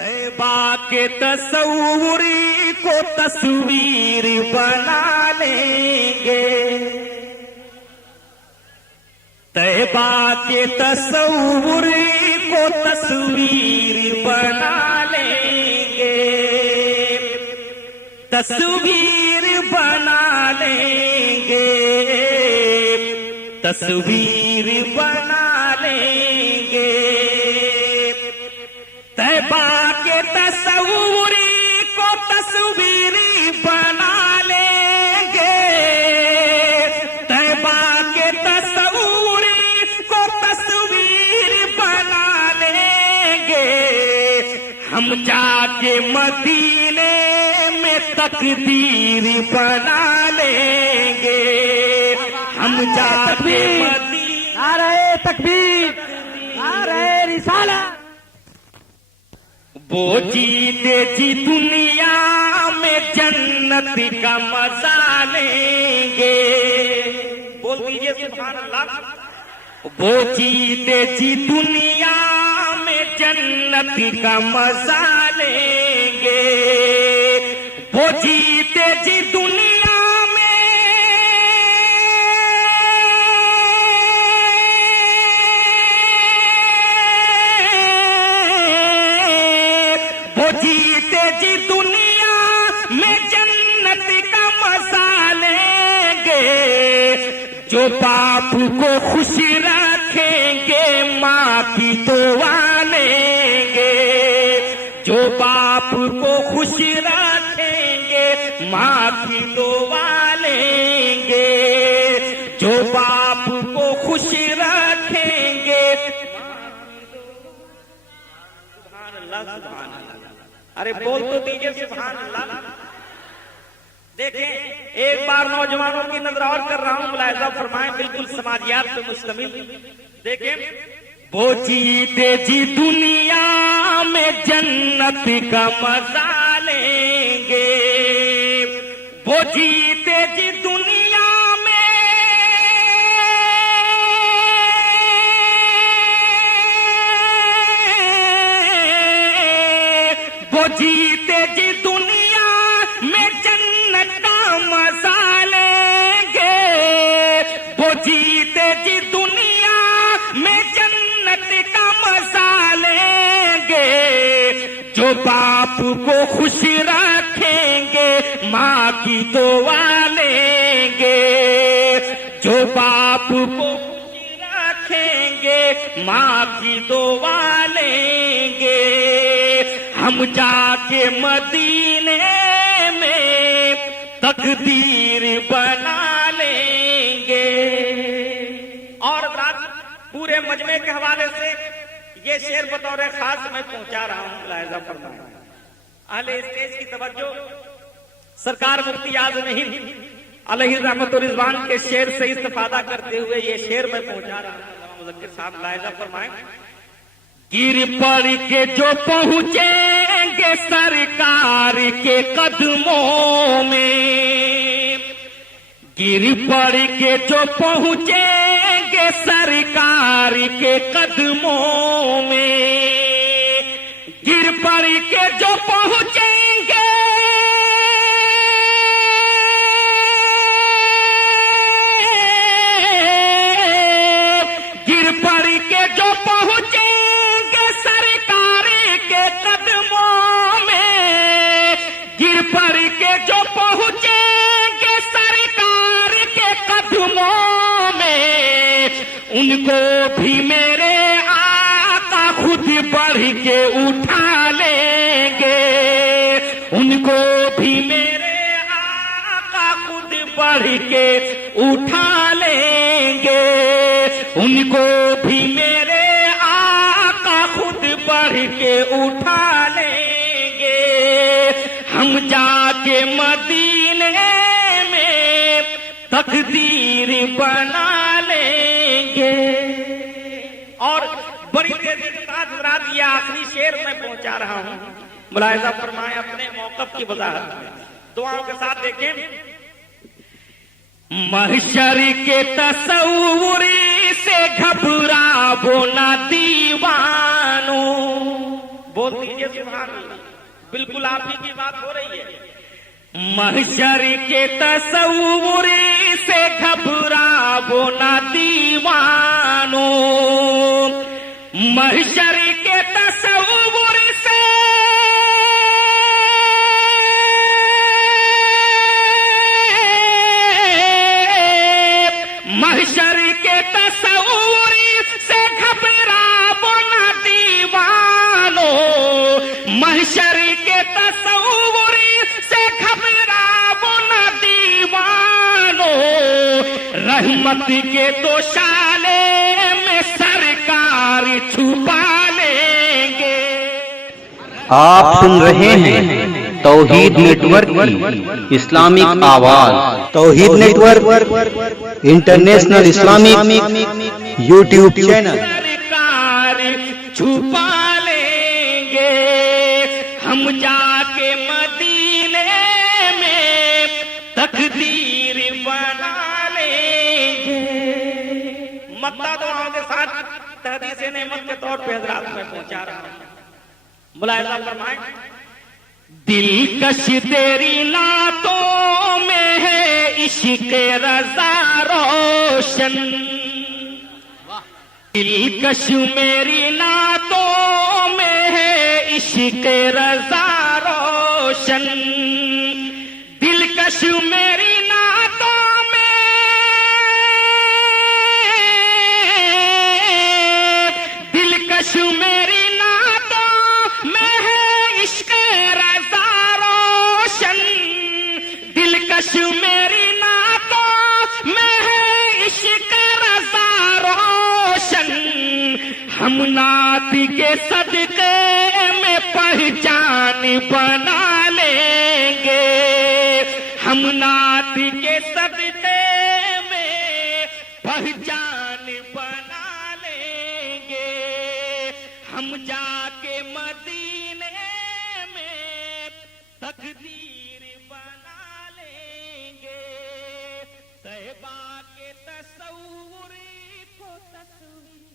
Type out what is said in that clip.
तैबा के तस्वूरी को तस्वीर बना लेंगे, तैबा के तस्वूरी को तस्वीर बना लेंगे, तस्वीर बना लेंगे, तस्वीर बना लेंगे। तैबा के तस्वूरी को तस्वीर बना लेंगे, तैबा के तस्वूरी को तस्वीर बना लेंगे। हम जाके मदीने में तकदीर बना लेंगे, हम जाके मदीने। नारे तकबीर, नारे रिसाला। वो जीते जी दुनिया में जन्नत का मजा लेंगे, बोल दीजिए सुभान अल्लाह। वो जीते जी दुनिया में जन्नत का मजा लेंगे, वो जीते जी दुनिया जीते जी दुनिया में जन्नत का मजा लेंगे। जो बाप को खुश रखेंगे माँ की दुआ लेंगे, जो बाप को खुश रखेंगे माँ की दुआ लेंगे, जो बाप को खुश रखेंगे। सुभान अल्लाह, सुभान अल्लाह। अरे बोल तो दीजिए सुभान अल्लाह। देखें, एक बार नौजवानों की नजर और कर रहा हूं, मुलाहिजा फरमाएं, बिल्कुल समाजियात पे मुश्तमिल। देखें, वो जीते जी दुनिया में जन्नत का मजा लेंगे, वो जीते जी दुनिया वो जीते जी दुनिया में जन्नत का मजा लेंगे, वो जीते जी दुनिया में जन्नत का मजा लेंगे। जो बाप को खुश रखेंगे माँ की दुआ लेंगे, जो बाप को खुश रखेंगे माँ की दुआ लेंगे। हम जाके मदीने में तकदीर बना लेंगे। और पूरे मजमे के हवाले से ये शेर बतौर खास मैं पहुंचा रहा हूं, मुलाहिजा फरमाएं। अहले स्टेज की तवज्जो। सरकार मुफ्ती आज़म हिंद अलैहि रहमत व रिज़वान के शेर से इस्तिफादा करते हुए ये शेर मैं पहुंचा रहा हूं। मुज़क्किर साहब मुलाहिजा फरमाएं। गिर पड़ के जो पहुंचेंगे सरकार के कदमों में, गिर पड़ के जो पहुंचेंगे सरकार के कदमों में, गिर पड़ के जो पहुंचेंगे, गिर पड़ के जो पहुंचे पड़ के जो पहुंचेंगे सरकार के कदमों में, उनको भी मेरे आका खुद बढ़ के उठा लेंगे, उनको भी मेरे आका खुद बढ़ के उठा लेंगे, उनको भी मेरे आका खुद बढ़ के उठा लेंगे। हम जाके मदीने में तकदीर बना लेंगे। और बड़ी तेजी के साथ हज़रात ये आखिरी शेर में पहुंचा रहा हूं, मुलाहिजा फरमाएं अपने मौक़िफ़ की वज़ाहत में। दुआओं के साथ देखें। महशर के तस्वूरी से घबराओ ना दीवानों, बोल दीजिए सुभान अल्लाह। बिल्कुल आप ही की बात हो रही है। महशर के तसव्वुर से घबराओ ना दीवानो, महशर के तसव्वुर से महशर के तसव्वुर से घबराओ ना दीवानो, महशर के तसव्वुर से घबराओ ना दीवानो, रहमत के दोशाले में सरकार छुपा लेंगे। आप सुन रहे हैं तौहीद नेटवर्क की इस्लामिक आवाज। Tauheed network international Islamic YouTube channel. सरकार छुपा लेंगे, हम जाके मदीने में तकदीर बना लेंगे। मक्का दुआओं के साथ तहदीस नेमत के तौर पे हजरात में पहुंचा रहा हूं। मुलाहिजा फरमाएं, दिलकश तेरी नातों में है इश्क रज़ा रोशन, दिलकश मेरी नातों में है इश्क रज़ा रोशन, दिलकश मेरी नातों में, दिलकश मेरी नातों में है इश्क रज़ा रोशन, दिलकश मेरी नातों में है इश्क रज़ा रोशन, हम नात के सदके में पहचान बना लेंगे, हम नात के सदके में पहचान बना लेंगे, हम जाके मदीने में तकदीर बना लेंगे, तैबा के तसव्वुर को तस्वीर